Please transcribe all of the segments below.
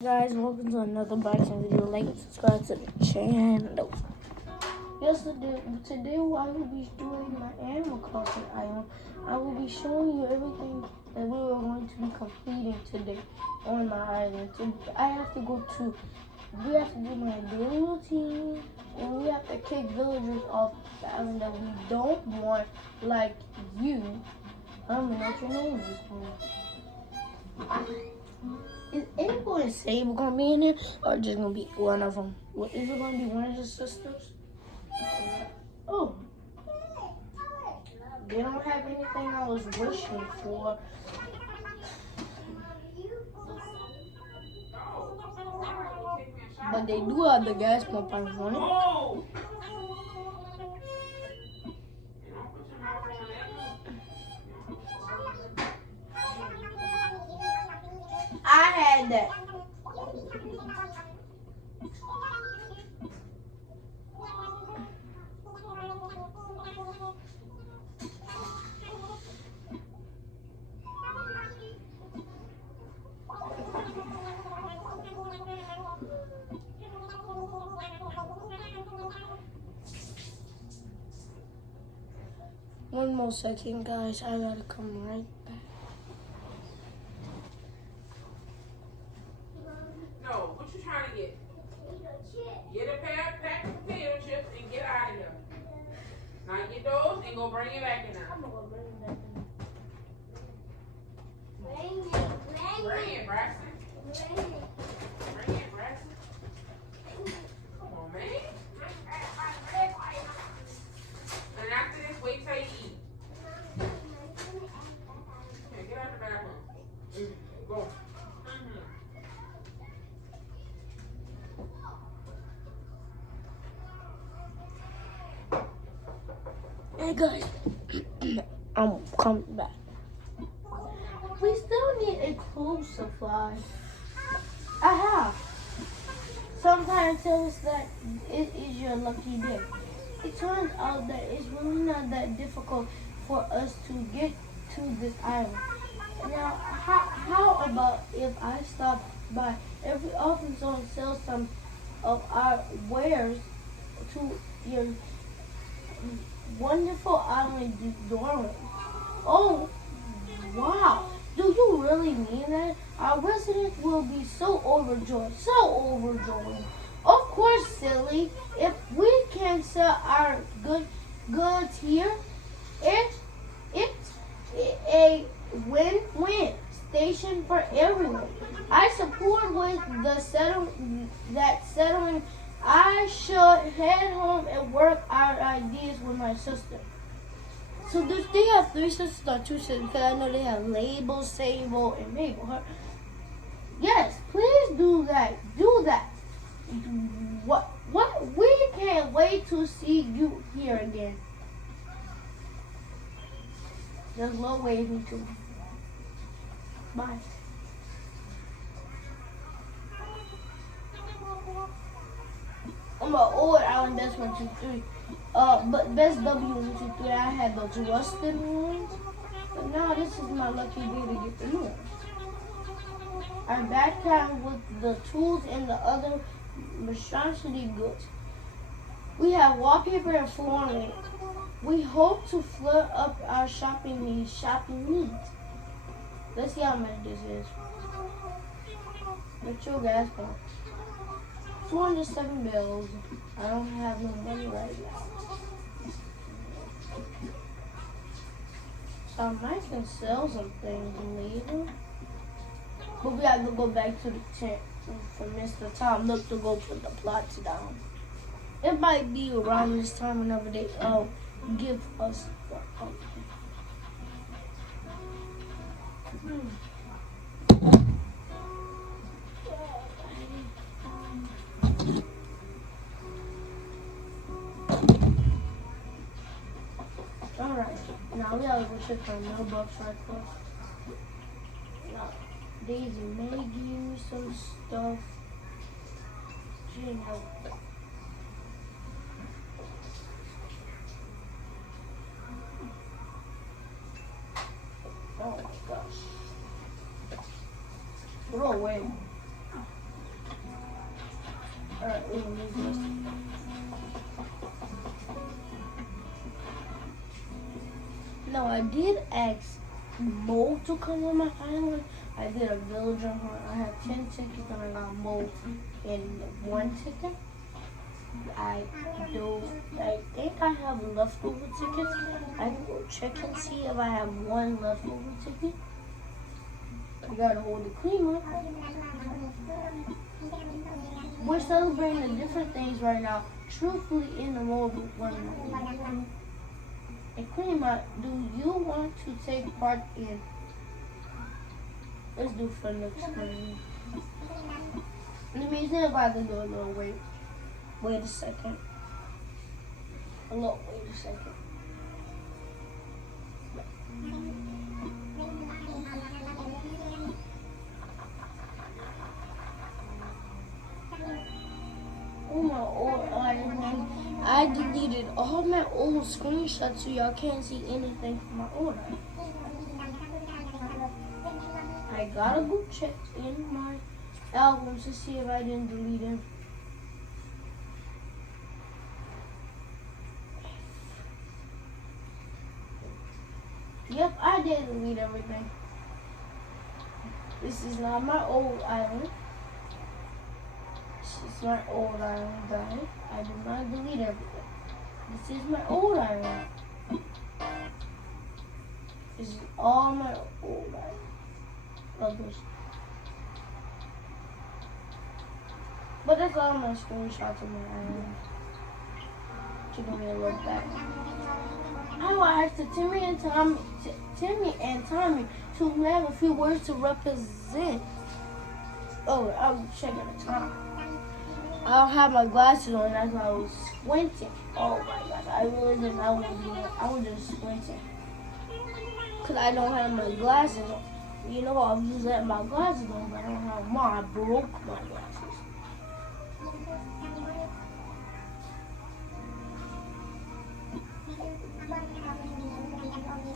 Guys, welcome to another boxing video. Like and subscribe to the channel. Today I will be doing my Animal Crossing island. I will be showing you everything that we are going to be completing today on my island. We have to do my daily routine, and we have to kick villagers off the island that we don't want, like you. I don't know what your name is. Is anyone and Sable gonna be in there, or just gonna be one of them? Is it gonna be one of the sisters? Oh, they don't have anything I was wishing for. But they do have the gas pump on it. I had that. One more second, guys. I gotta come right back. No, what you trying to get? Get a pack of potato chips and get out of here. Now get those and go bring it back in there. I'm gonna bring it back in. Bring it, Braxton. Bring it, Braxton. Come on, man. And after this, wait till you eat. Okay, get out the bathroom. Go. Hey guys, I'm coming back. We still need a clothes supply. I have. Sometimes tell us that it is your lucky day. It turns out that it's really not that difficult for us to get to this island. Now, how about if I stop by every often so and sell some of our wares to your wonderful island dormant? Oh, wow. Do you really mean that? Our residents will be so overjoyed. Of course, silly. If we can sell our goods here, it's a win-win station for everyone. I support with the settlement. I should head home and work our ideas with my sister. So do they have three sisters or two sisters? Because I know they have Label, Sable, and Mabel. Yes, please do that. Do that. What? We can't wait to see you here again. There's no waving to me. Bye. I'm an old Island Best 123. But Best W123, I had those rusted ones. But now this is my lucky day to get the new ones. I'm back time with the tools and the other monstrosity goods. We have wallpaper and flooring. We hope to flood up our shopping needs. Let's see how much this is. Natural gas pump. 207 bills. I don't have no money right now. So I might can sell some things later. But we have to go back to the tent for Mr. Tom Nook to go put the plots down. It might be around this time whenever they give us the Alright, now we gotta go check our mailbox right quick. Now, Daisy may give me some stuff. She ain't help. Oh my gosh. Throw away. No, I did ask Mo to come on my island. I did a villager hunt. I had 10 tickets and I got Mo in 1 ticket. I think I have leftover tickets. I can go check and see if I have 1 leftover ticket. I gotta hold the creamer. We're celebrating the different things right now. Truthfully, in the mobile one. And Creamer, do you want to take part in? Let's do for next screen. Let me see if I can do a little wait. Wait a second. Hello, wait a second. Oh my old island. I deleted all my old screenshots so y'all can't see anything from my old island. I gotta go check in my albums to see if I didn't delete them. Yep, I did delete everything. This is not my old island. This is my old island, guys. I did not delete everything. This is my old island. This is all my old island. Others. But that's all my screenshots of my island. You can really look back. I will ask the Timmy and Tommy to have a few words to represent. Oh, I was checking the time. I don't have my glasses on, that's why I was squinting. Oh my gosh, I really didn't know what I was doing. I was just squinting. Because I don't have my glasses on. You know, I was just letting my glasses on, but I don't have them on. I broke my glasses.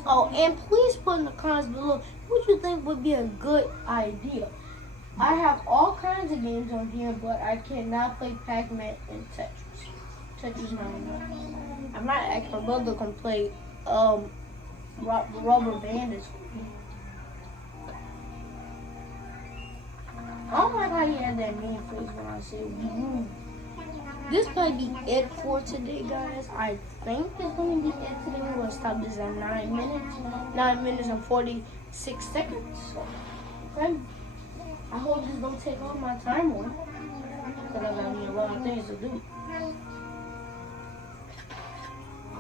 Oh, and please put in the comments below what you think would be a good idea. I have all kinds of games on here, but I cannot play Pac-Man and Tetris. Tetris not enough. I might ask my brother can play Rubber Bandits with me. Oh my god, he had that mean face when I said woo. This might be it for today, guys. I think it's going to be it today. We're going to stop this at 9 minutes. 9 minutes and 46 seconds. So, okay. I hope this don't take all my time on. Because I got a lot of things to do. I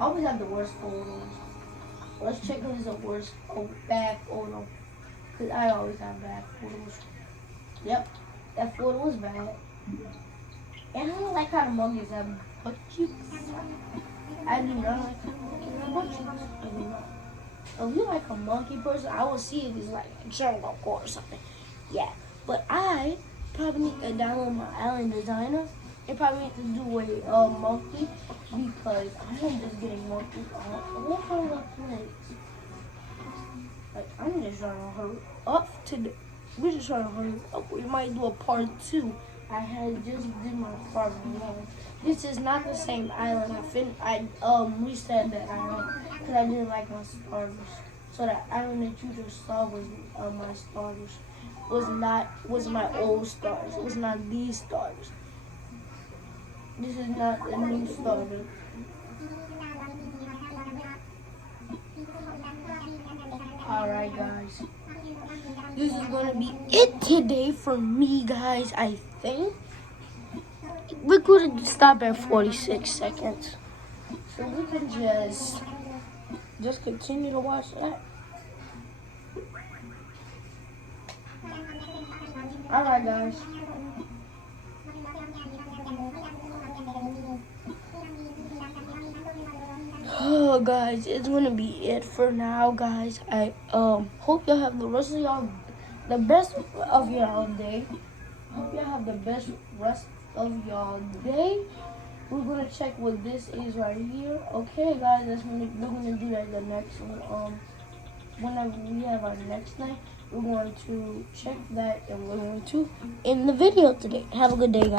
always have the worst photos. Let's check who's the worst bad photo. Because I always have bad photos. Yep. That photo was bad. And I don't like how the monkeys have butt cheeks. I do not like how the monkeys have butt cheeks. I do not. If you like a monkey person, I will see if he's like a jungle or something. Yeah. But I probably need to download my Island Designer. I probably need to do a monkey because I am just getting monkeys on all kinds of places. Like, I'm just trying to hurry up today. We're just trying to hurry up. We might do a part 2. I had just did my part 1. This is not the same island. I reset that island because I didn't like my starters. So that island that you just saw was my starters. Was my old starters. It was not these starters. This is not the new starter. Alright guys. This is gonna be it today for me, guys. I think we're gonna stop at 46 seconds, so we can just continue to watch that. All right, guys. Oh, guys, it's gonna be it for now, guys. I hope y'all have the best of y'all day. Hope y'all have the best rest of y'all day. We're gonna check what this is right here. Okay, guys, we're gonna do that the next one. Whenever we have our next night, we're going to check that and we're going to end the video today. Have a good day, guys.